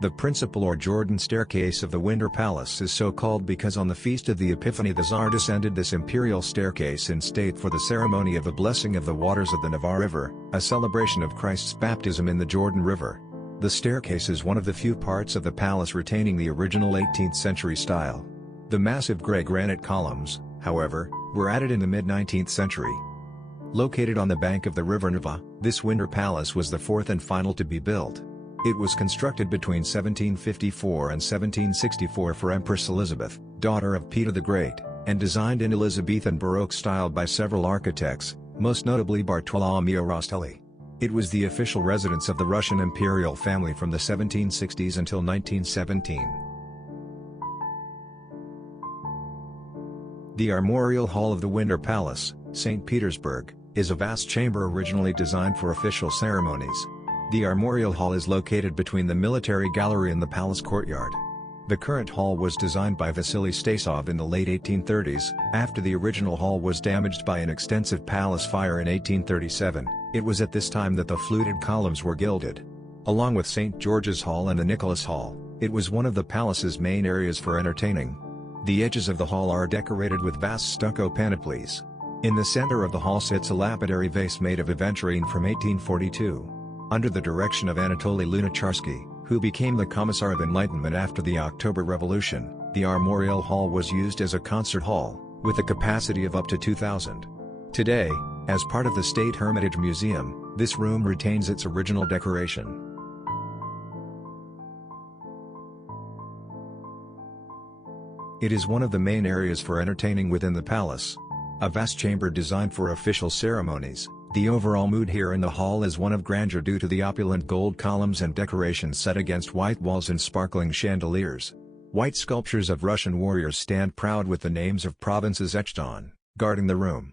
The principal or Jordan staircase of the Winter Palace is so called because on the Feast of the Epiphany the Tsar descended this imperial staircase in state for the ceremony of the blessing of the waters of the Navar River, a celebration of Christ's baptism in the Jordan River. The staircase is one of the few parts of the palace retaining the original 18th century style. The massive grey granite columns, however, were added in the mid-19th century. Located on the bank of the river Neva, this Winter Palace was the fourth and final to be built. It was constructed between 1754 and 1764 for Empress Elizabeth, daughter of Peter the Great, and designed in Elizabethan Baroque style by several architects, most notably Bartolomeo Rostelli. It was the official residence of the Russian imperial family from the 1760s until 1917. The armorial hall of the Winter Palace, St. Petersburg, is a vast chamber originally designed for official ceremonies. The armorial hall is located between the military gallery and the palace courtyard. The current hall was designed by Vasily Stasov in the late 1830s, after the original hall was damaged by an extensive palace fire in 1837. It was at this time that the fluted columns were gilded. Along with St. George's Hall and the Nicholas Hall, it was one of the palace's main areas for entertaining. The edges of the hall are decorated with vast stucco panoplies. In the center of the hall sits a lapidary vase made of aventurine from 1842. Under the direction of Anatoly Lunacharsky, who became the Commissar of Enlightenment after the October Revolution, the armorial hall was used as a concert hall, with a capacity of up to 2,000. Today, as part of the State Hermitage Museum, this room retains its original decoration. It is one of the main areas for entertaining within the palace. A vast chamber designed for official ceremonies, the overall mood here in the hall is one of grandeur due to the opulent gold columns and decorations set against white walls and sparkling chandeliers. White sculptures of Russian warriors stand proud with the names of provinces etched on, guarding the room.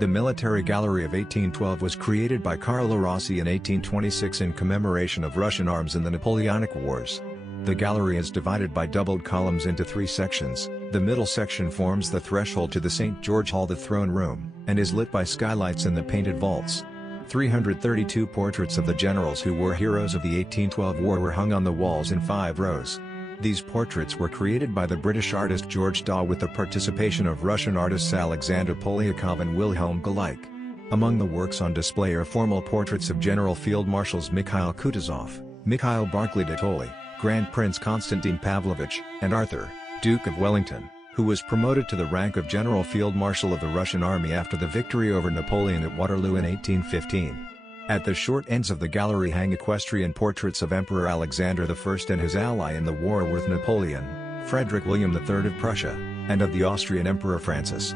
The Military Gallery of 1812 was created by Carlo Rossi in 1826 in commemoration of Russian arms in the Napoleonic Wars. The gallery is divided by doubled columns into three sections. The middle section forms the threshold to the St. George Hall, the throne room, and is lit by skylights in the painted vaults. 332 portraits of the generals who were heroes of the 1812 war were hung on the walls in 5 rows. These portraits were created by the British artist George Daw with the participation of Russian artists Alexander Polyakov and Wilhelm Galik. Among the works on display are formal portraits of General Field Marshals Mikhail Kutuzov, Mikhail Barclay de Tolly, Grand Prince Konstantin Pavlovich, and Arthur, Duke of Wellington, who was promoted to the rank of General Field Marshal of the Russian Army after the victory over Napoleon at Waterloo in 1815. At the short ends of the gallery hang equestrian portraits of Emperor Alexander I and his ally in the war with Napoleon, Frederick William III of Prussia, and of the Austrian Emperor Francis.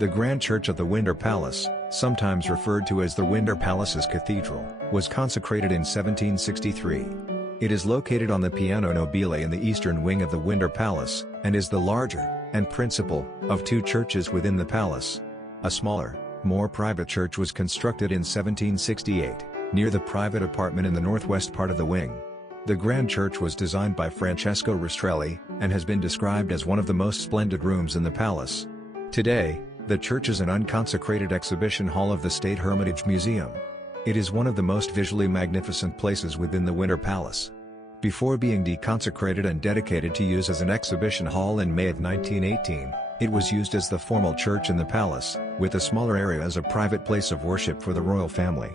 The Grand Church of the Winter Palace, sometimes referred to as the Winter Palace's Cathedral, was consecrated in 1763. It is located on the Piano Nobile in the eastern wing of the Winter Palace, and is the larger, and principal, of 2 churches within the palace. A smaller, more private church was constructed in 1768, near the private apartment in the northwest part of the wing. The Grand Church was designed by Francesco Rastrelli, and has been described as one of the most splendid rooms in the palace. Today, the church is an unconsecrated exhibition hall of the State Hermitage Museum. It is one of the most visually magnificent places within the Winter Palace. Before being deconsecrated and dedicated to use as an exhibition hall in May of 1918, it was used as the formal church in the palace, with a smaller area as a private place of worship for the royal family.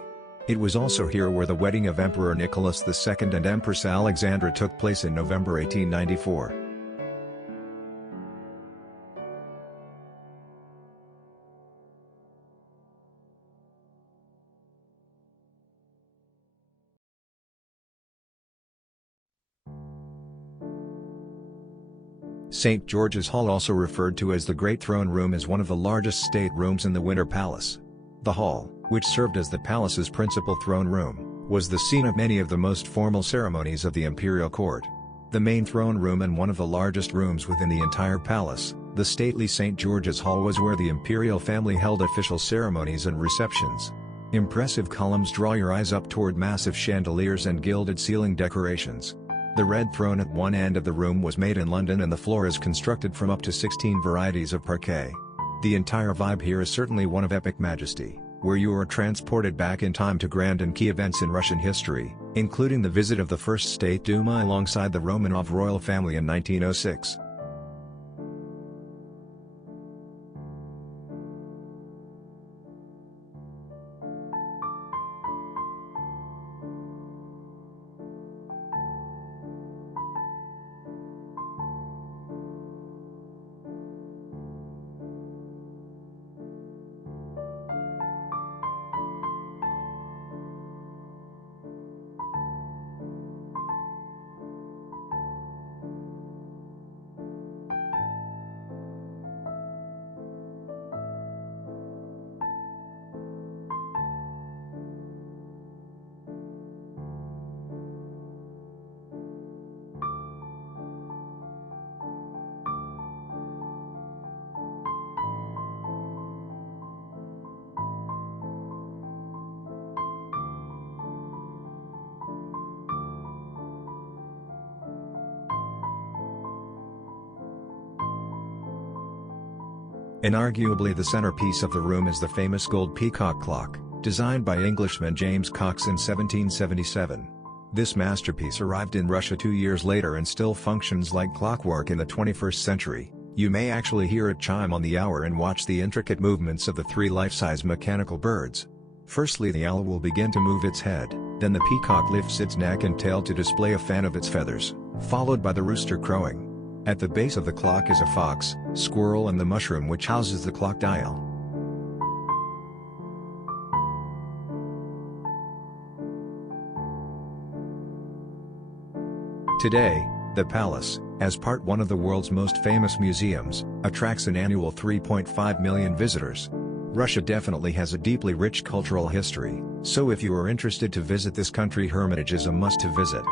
It was also here where the wedding of Emperor Nicholas II and Empress Alexandra took place in November 1894. St. George's Hall, also referred to as the Great Throne Room, is one of the largest state rooms in the Winter Palace. The hall, which served as the palace's principal throne room, was the scene of many of the most formal ceremonies of the imperial court. The main throne room and one of the largest rooms within the entire palace, the stately St. George's Hall, was where the imperial family held official ceremonies and receptions. Impressive columns draw your eyes up toward massive chandeliers and gilded ceiling decorations. The red throne at one end of the room was made in London, and the floor is constructed from up to 16 varieties of parquet. The entire vibe here is certainly one of epic majesty, where you are transported back in time to grand and key events in Russian history, including the visit of the First State Duma alongside the Romanov royal family in 1906. Inarguably the centerpiece of the room is the famous gold Peacock clock, designed by Englishman James Cox in 1777. This masterpiece arrived in Russia 2 years later and still functions like clockwork in the 21st century. You may actually hear it chime on the hour and watch the intricate movements of the three life-size mechanical birds. Firstly, the owl will begin to move its head, then the peacock lifts its neck and tail to display a fan of its feathers, followed by the rooster crowing. At the base of the clock is a fox, squirrel and the mushroom which houses the clock dial. Today, the palace, as one of the world's most famous museums, attracts an annual 3.5 million visitors. Russia definitely has a deeply rich cultural history, so if you are interested to visit this country, Hermitage is a must to visit.